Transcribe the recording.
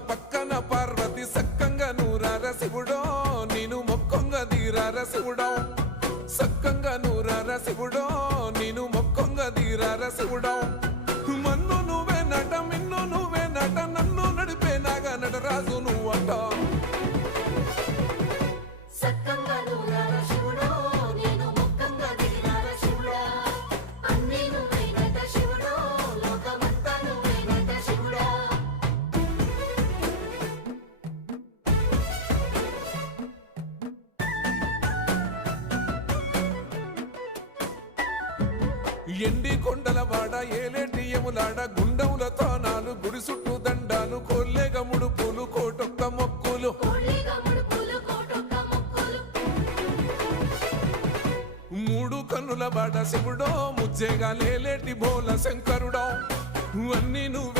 పక్కన పార్వతి సక్కంగా నూరార శివుడో నేను మొక్కంగా దీరార శివుడో సక్కంగా నూరార శివుడో నేను మొక్కంగా దీరార శివుడో మన్ను నువ్వే నట మిన్ను నువ్వే నట నన్ను నడిపే నాగా నటరాజు నువ్వట ఎండి కొండల వాడ ఏలేటి యములాడ గుండములతో నాలు గుడి చుట్టూ దండాలు కోల్లేగ ముడుపులు కోటొక్క మొక్కులు మూడు కన్నుల వాడ శివుడో ముజ్జేగా లేలేటి బోల శంకరుడో అన్ని నువ్వు